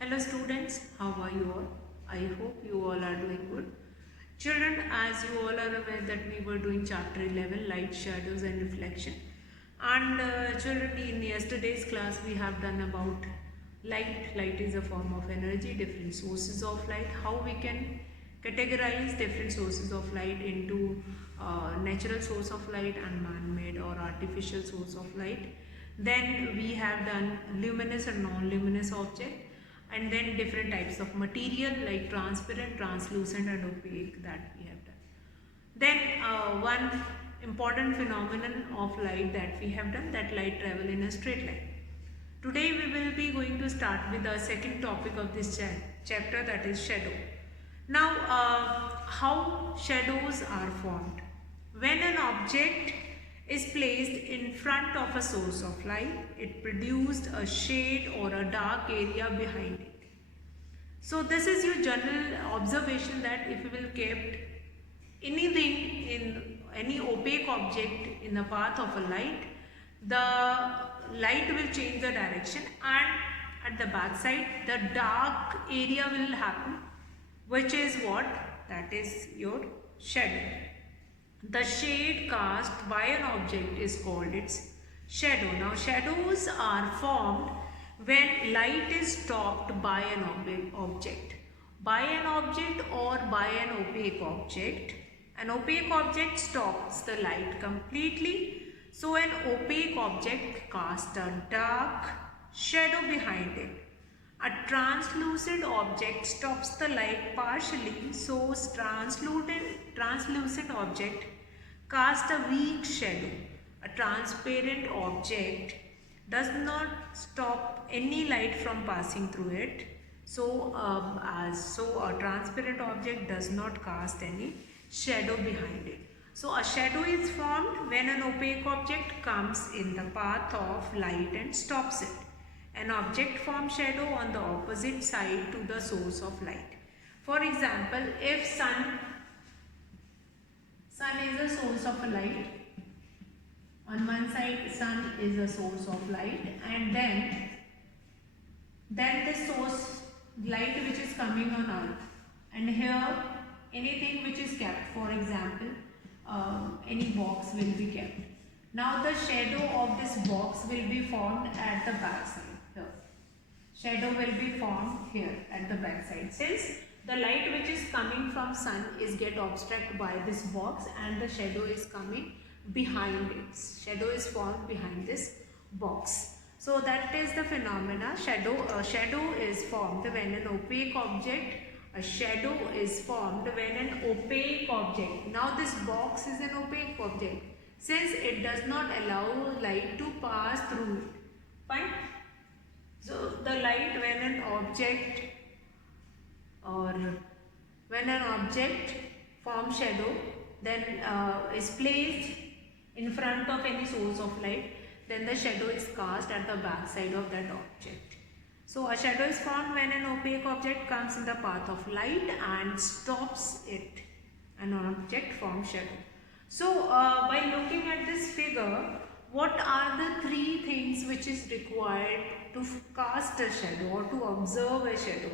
Hello students, how are you all? I hope you all are doing good. Children, as you all are aware that we were doing chapter 11, light, shadows and reflection. And children, in yesterday's class we have done about light. Light is a form of energy, different sources of light, how we can categorize different sources of light into natural source of light and man-made or artificial source of light. Then we have done luminous and non-luminous object, and then different types of material like transparent, translucent and opaque that we have done. Then one important phenomenon of light that we have done, that light travel in a straight line. Today we will be going to start with the second topic of this chapter, that is shadow. Now how shadows are formed. When an object is placed in front of a source of light, it produced a shade or a dark area behind it. So this is your general observation that if you will kept anything in any opaque object in the path of a light, the light will change the direction, and at the back side the dark area will happen, which is what? That is your shadow. The shade cast by an object is called its shadow. Now shadows are formed when light is stopped by an object. By an object or by an opaque object. An opaque object stops the light completely. So an opaque object casts a dark shadow behind it. A translucent object stops the light partially, so translucent object casts a weak shadow. A transparent object does not stop any light from passing through it. So a transparent object does not cast any shadow behind it. So a shadow is formed when an opaque object comes in the path of light and stops it. An object forms shadow on the opposite side to the source of light. For example, if sun is a source of a light, on one side sun is a source of light, and then the source light which is coming on earth, and here anything which is kept, for example any box will be kept. Now the shadow of this box will be formed at the back side. Here shadow will be formed here at the back side, since the light which is coming from sun is get obstructed by this box, and the shadow is coming behind it. Shadow is formed behind this box. So that is the phenomena. A shadow is formed when an opaque object. A shadow is formed when an opaque object. Now this box is an opaque object, since it does not allow light to pass through it. Fine. So the light when an object forms shadow, then is placed in front of any source of light, then the shadow is cast at the back side of that object. So a shadow is formed when an opaque object comes in the path of light and stops it. An object forms shadow. So by looking at this figure, what are the three things which is required to cast a shadow or to observe a shadow?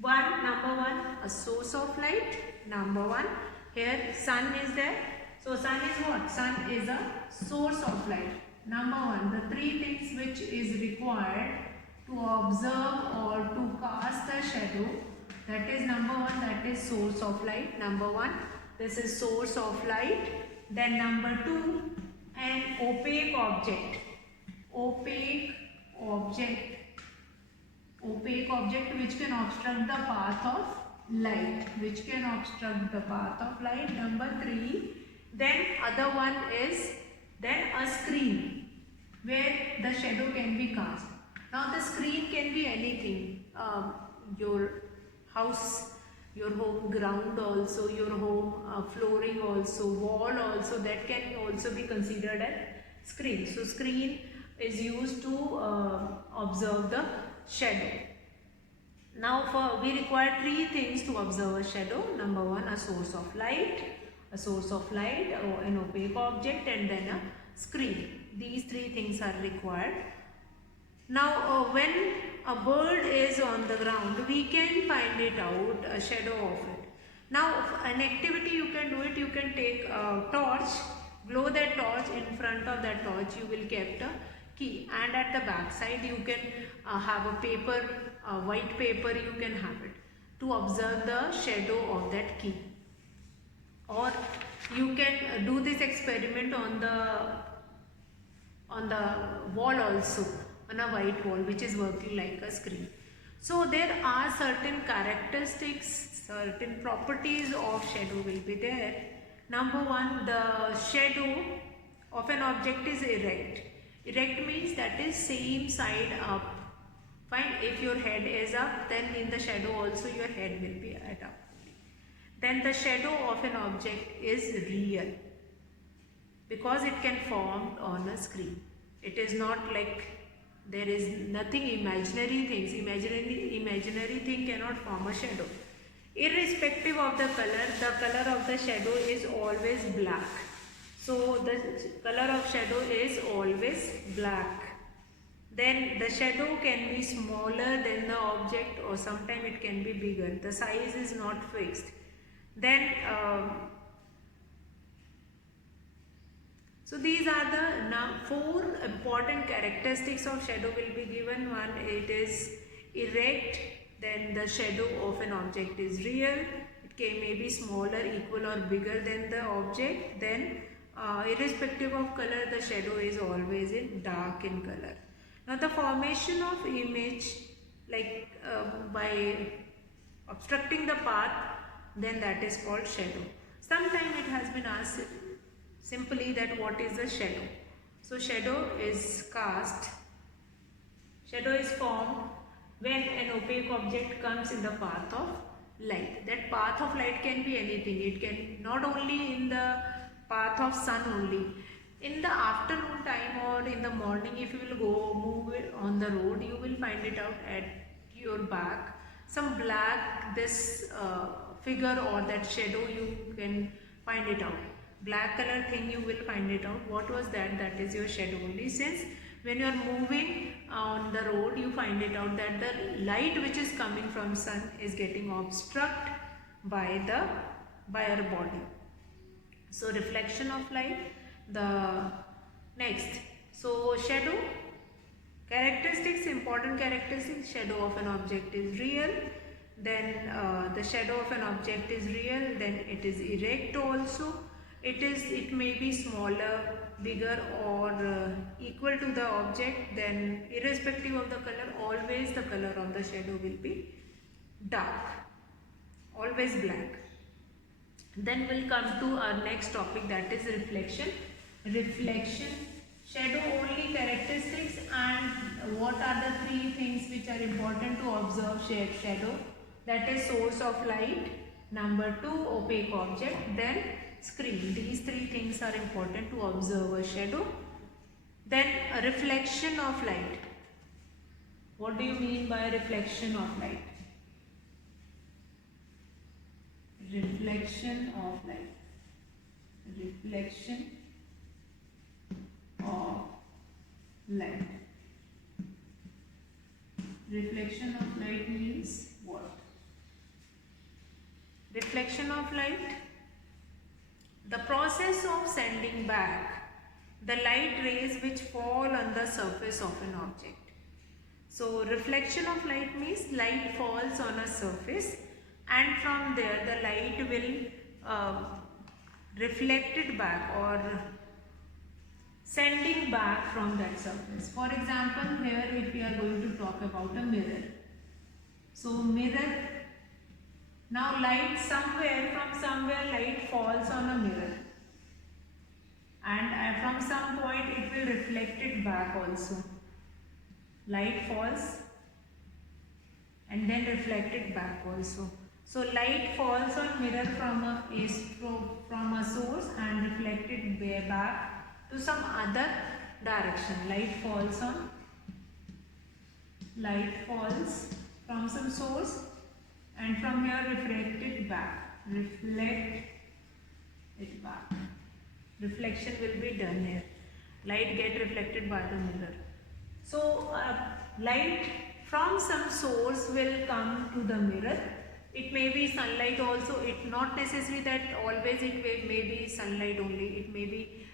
Number one, a source of light. Number one, here sun is there. So sun is what? Sun is a source of light. Number one, the three things which is required to observe or to cast a shadow, that is number one, that is source of light. Number one, this is source of light. Then number two, an opaque object. Opaque object which can obstruct the path of light. Number three, then other one is then a screen where the shadow can be cast. Now the screen can be anything, your house, your home ground also, your home flooring also, wall also, that can also be considered as screen. So screen is used to observe the shadow. Now we require three things to observe a shadow. Number one, a source of light, or an opaque object, and then a screen. These three things are required. Now when a a bird is on the ground, we can find it out, a shadow of it. Now an activity you can do it, you can take a torch, blow that torch, in front of that torch you will keep a key, and at the back side you can have a paper, a white paper you can have it to observe the shadow of that key. Or you can do this experiment on the wall also, on a white wall which is working like a screen. So there are certain characteristics, certain properties of shadow will be there. Number one, the shadow of an object is erect. Erect means that is same side up. Fine, if your head is up, then in the shadow also your head will be at up. Then the shadow of an object is real, because it can form on a screen. It is not like there is nothing imaginary things. Imaginary thing cannot form a shadow. Irrespective of the color of the shadow is always black. So the color of shadow is always black. Then the shadow can be smaller than the object, or sometimes it can be bigger. The size is not fixed. Then so these are the now 4 important characteristics of shadow will be given. One, it is erect. Then the shadow of an object is real. It can may be smaller, equal or bigger than the object. Then irrespective of color, the shadow is always in dark in color. Now the formation of image, like by obstructing the path, then that is called shadow. Sometimes it has been asked simply that what is a shadow. So shadow is cast, shadow is formed when an opaque object comes in the path of light. That path of light can be anything. It can not only in the path of sun only. In the afternoon time or in the morning, if you will go move on the road, you will find it out at your back. Some black, this figure or that shadow, you can find it out. Black color thing, you will find it out. What was that? That is your shadow only. Since when you are moving on the road, you find it out that the light which is coming from sun is getting obstructed by our body. So reflection of light. The next, so shadow characteristics, important characteristics. Shadow of an object is real. Then the shadow of an object is real. Then it is erect also. It may be smaller, bigger or equal to the object. Then irrespective of the color, always the color of the shadow will be dark, always black. Then we'll come to our next topic, that is reflection. Reflection, shadow only characteristics, and what are the 3 things which are important to observe shadow. That is source of light, number 2 opaque object, then screen. These 3 things are important to observe a shadow. Then a reflection of light. What do you mean by reflection of light? Reflection of light. Reflection of light. Reflection of light means what? Reflection of light, the process of sending back the light rays which fall on the surface of an object. So reflection of light means light falls on a surface, and from there the light will reflect it back or sending back from that surface. For example, here if we are going to talk about a mirror. So mirror, now light from somewhere light falls on a mirror, and from some point it will reflect it back also. Light falls and then reflect it back also. So light falls on mirror from a source and reflected back to some other direction. Light falls from some source and from here reflect it back. Reflection will be done here. Light get reflected by the mirror. So light from some source will come to the mirror. It may be sunlight also. It not necessary that always it may be sunlight only. It may be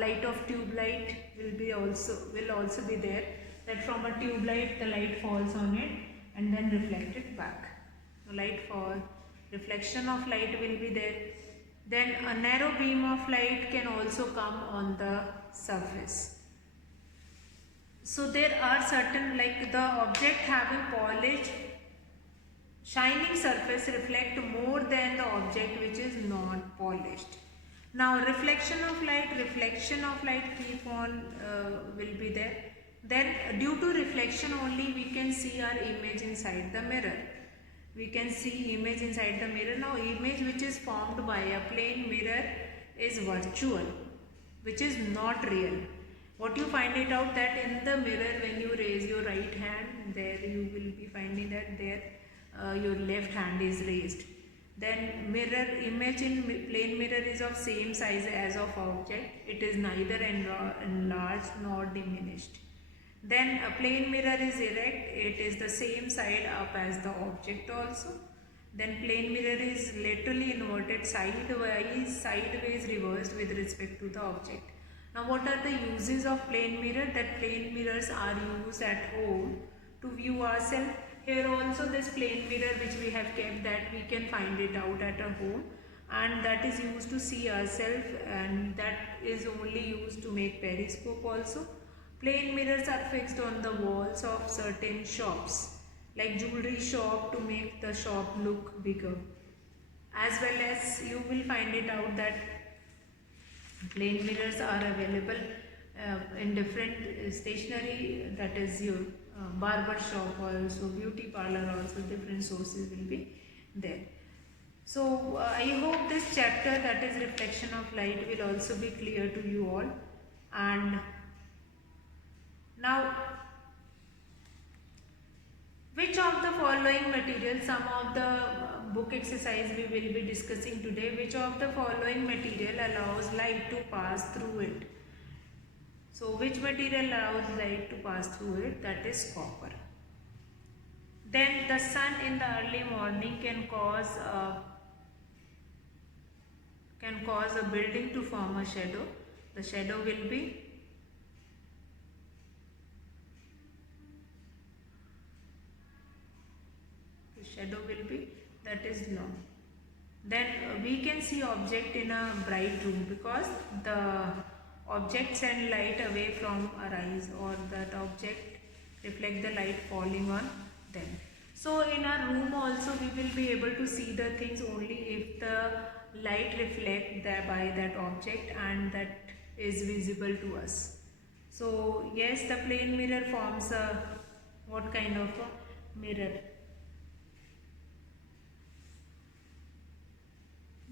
light of tube light will also be there. That from a tube light the light falls on it and then reflected back. So light fall, reflection of light will be there. Then a narrow beam of light can also come on the surface. So there are certain, like the object having polished shining surface reflect more than the object which is not polished. Now reflection of light keep on will be there. Then due to reflection only we can see our image inside the mirror. We can see image inside the mirror. Now image which is formed by a plane mirror is virtual, which is not real. What you find it out that in the mirror when you raise your right hand, there you will be finding that there your left hand is raised. Then mirror image in plane mirror is of same size as of object. It is neither enlarged nor diminished. Then a plane mirror is erect. It is the same side up as the object also. Then plane mirror is laterally inverted, sideways reversed with respect to the object. Now what are the uses of plane mirror? That plane mirrors are used at home to view ourselves. Here also this plane mirror which we have kept, that we can find it out at a home, and that is used to see ourselves, and that is only used to make periscope also. Plane mirrors are fixed on the walls of certain shops, like jewelry shop, to make the shop look bigger. As well as you will find it out that plane mirrors are available in different stationery, that is your barber shop also, beauty parlor also, different sources will be there. So I hope this chapter, that is reflection of light, will also be clear to you all. And now, which of the following material, some of the book exercise we will be discussing today, which of the following material allows light to pass through it? So which material allows light to pass through it? That is copper. Then the sun in the early morning can cause a building to form a shadow. The shadow will be that is long. Then we can see object in a bright room because the object send light away from our eyes, or that object reflect the light falling on them. So in our room also we will be able to see the things only if the light reflect by that object and that is visible to us. So yes, the plane mirror forms a what kind of a mirror?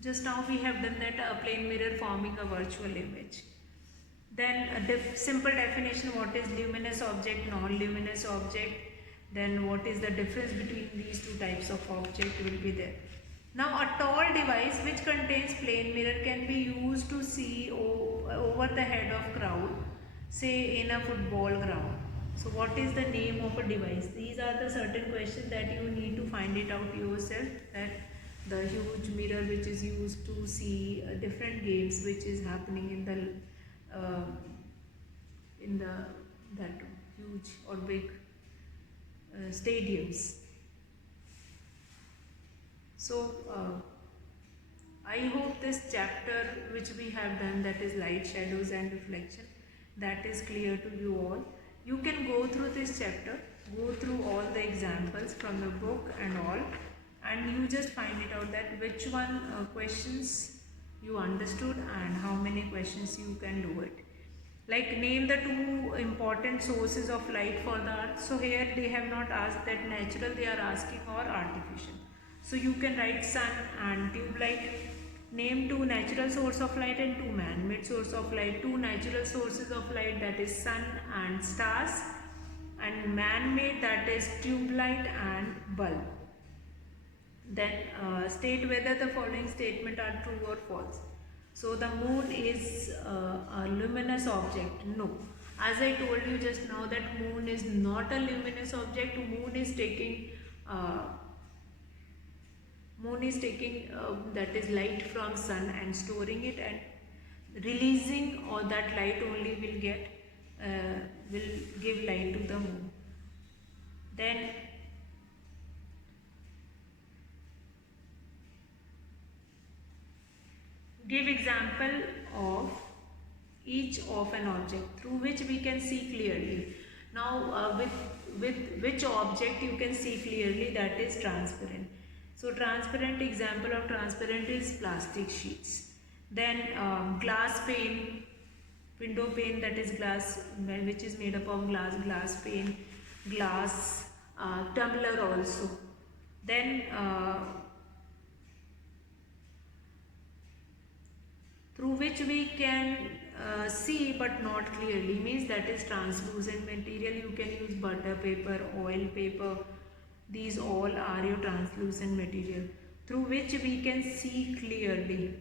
Just now we have done that, a plane mirror forming a virtual image. Then a simple definition, what is luminous object, non-luminous object, then what is the difference between these two types of object will be there. Now a tall device which contains plane mirror can be used to see over the head of crowd, say in a football ground. So what is the name of a device? These are the certain questions that you need to find it out yourself, that the huge mirror which is used to see different games which is happening in that huge or big stadiums. So I hope this chapter which we have done, that is light, shadows and reflection, that is clear to you all. You can go through this chapter, go through all the examples from the book and all, and you just find it out that which one questions you understood and how many questions you can do it. Like name the two important sources of light for the earth. So here they have not asked that natural, they are asking, or artificial. So you can write sun and tube light. Name two natural source of light and two man-made source of light. Two natural sources of light, that is sun and stars, and man-made, that is tube light and bulb. Then state whether the following statement are true or false. So the moon is a luminous object. No. As I told you just now that moon is not a luminous object. Moon is taking that is light from sun and storing it and releasing, or that light only will give light to the moon. Then give example of each of an object through which we can see clearly. Now with which object you can see clearly, that is transparent. So transparent, example of transparent is plastic sheets. Then glass pane, window pane, that is glass, which is made up of glass pane, glass, tumbler also. Then through which we can see but not clearly, means that is translucent material. You can use butter paper, oil paper, these all are your translucent material through which we can see clearly.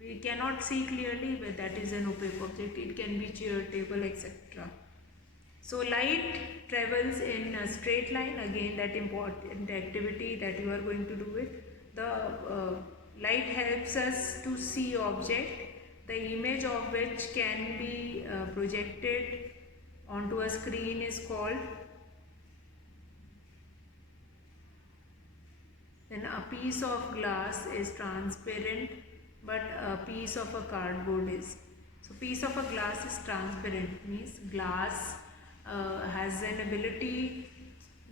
We cannot see clearly, but that is an opaque object. It can be chair, table, etc. So light travels in a straight line. Again, that important activity that you are going to do it. The light helps us to see object, the image of which can be projected onto a screen is called. Then a piece of glass is transparent, but a piece of a cardboard is. So piece of a glass is transparent, means glass has an ability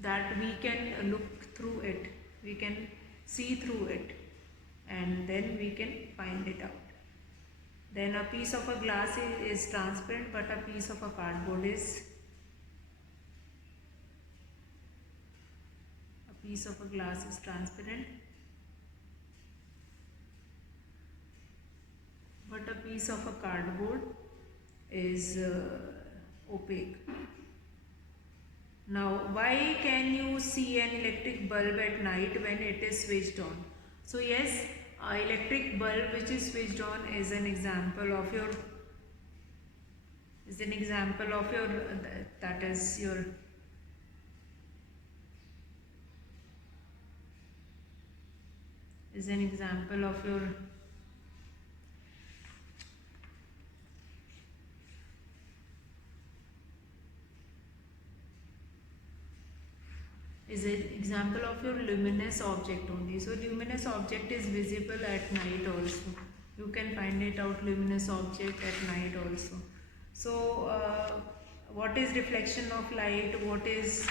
that we can look through it, we can see through it, and then we can find it out. Then a piece of a glass is transparent, but a piece of a cardboard is. A piece of a glass is transparent, but a piece of a cardboard is opaque. Now, why can you see an electric bulb at night when it is switched on? So yes, electric bulb which is switched on is an example of your that is your is an example of your is an example of your luminous object only. So luminous object is visible at night also. You can find it out, luminous object at night also. So what is reflection of light, what is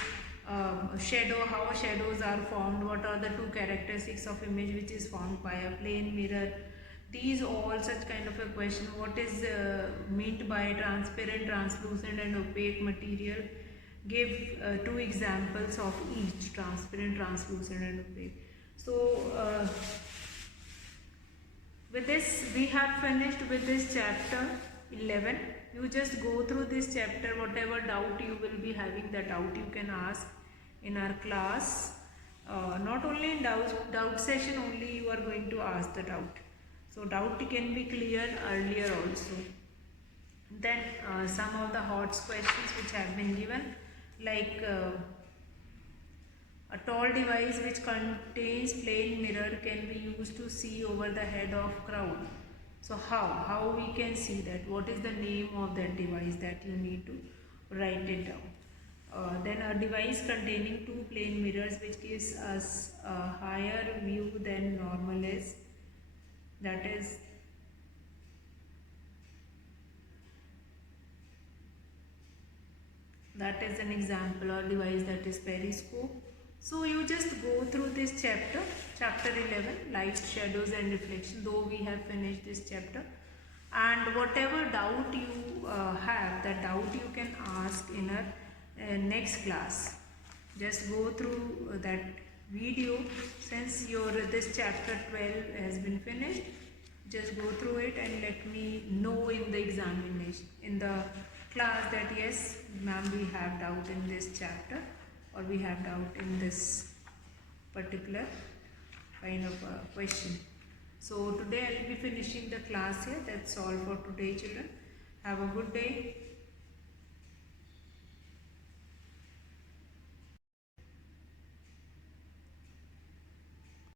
shadow, how shadows are formed, what are the two characteristics of image which is formed by a plane mirror. These all such kind of a question. What is meant by transparent, translucent and opaque material? Give two examples of each, transparent, translucent and opaque. So with this we have finished with this chapter 11. You just go through this chapter, whatever doubt you will be having, that doubt you can ask in our class. Not only in doubt session only you are going to ask the doubt. So doubt can be cleared earlier also. Then some of the hot questions which have been given, like a tall device which contains plane mirror can be used to see over the head of crowd. So how we can see that? What is the name of that device? That you need to write it down. Then a device containing two plane mirrors which gives us a higher view than normal is, that is an example or device, that is periscope. So you just go through this chapter 11, light, shadows and reflection, though we have finished this chapter. And whatever doubt you have, that doubt you can ask in our next class. Just go through that video. Since your this chapter 12 has been finished, just go through it and let me know in the examination, in the class, that yes ma'am, we have doubt in this chapter, or we have doubt in this particular kind of a question. So today I'll be finishing the class here. That's all for today, children. Have a good day.